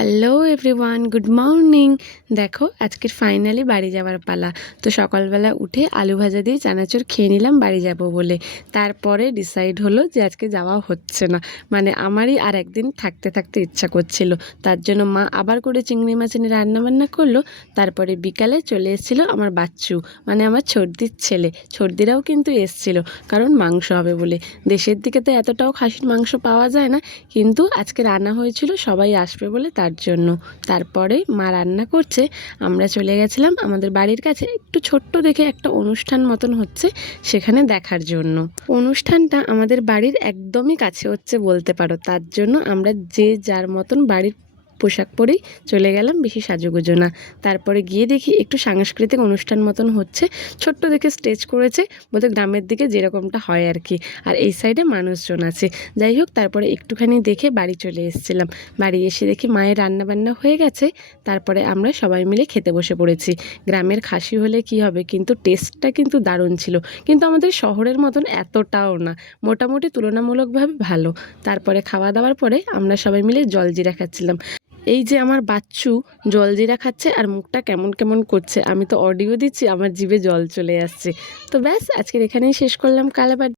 Hello everyone, good morning. দেখো আজকের finally বাড়ি যাওয়ার পালা। তো সকালবেলা উঠে আলু ভাজা দিয়ে চানাচুর খেয়ে নিলাম বাড়ি যাব বলে। তারপরে ডিসাইড হলো যে আজকে যাওয়া হচ্ছে না, মানে আমারই আর একদিন থাকতে থাকতে ইচ্ছা করছিল। তার জন্য মা আবার করে চিংড়ি মাছ এনে রান্নাবান্না করলো। তারপরে বিকালে চলে এসেছিলো আমার বাচ্চু, মানে আমার ছর্দির ছেলে। ছর্দিরাও কিন্তু এসছিল, কারণ মাংস হবে বলে। দেশের দিকে তো এতটাও খাসির মাংস পাওয়া যায় না, কিন্তু আজকে রান্না হয়েছিল সবাই আসবে বলে, তার জন্য। তারপরে মা রান্না করছে, আমরা চলে গেছিলাম আমাদের বাড়ির কাছে একটু ছোট্ট দেখে একটা অনুষ্ঠান মতন হচ্ছে, সেখানে দেখার জন্য। অনুষ্ঠানটা আমাদের বাড়ির একদমই কাছে হচ্ছে বলতে পারো, তার জন্য আমরা যে যার মতন বাড়ির পোশাক পরেই চলে গেলাম, বেশি সাজুগুজো না। তারপরে গিয়ে দেখি একটু সাংস্কৃতিক অনুষ্ঠান মতন হচ্ছে, ছোট্ট দেখে স্টেজ করেছে, বলতে গ্রামের দিকে যেরকমটা হয় আর কি। আর এই সাইডে মানুষজন আছে। যাই হোক, তারপরে একটুখানি দেখে বাড়ি চলে এসেছিলাম। বাড়ি এসে দেখি মায়ের রান্নাবান্না হয়ে গেছে। তারপরে আমরা সবাই মিলে খেতে বসে পড়েছি। গ্রামের খাসি হলে কি হবে, কিন্তু টেস্টটা কিন্তু দারুণ ছিল, কিন্তু আমাদের শহরের মতন এতটাও না, মোটামুটি তুলনামূলকভাবে ভালো। তারপরে খাওয়া দাওয়ার পরে আমরা সবাই মিলে জলজিরা খাচ্ছিলাম। এই যে আমার বাচ্চু জলজিরা খাচ্ছে আর মুখটা কেমন কেমন করছে, আমি তো অডিও দিচ্ছি, আমার জিভে জল চলে আসছে। তো ব্যাস, আজকের এখানেই শেষ করলাম, কাল আবার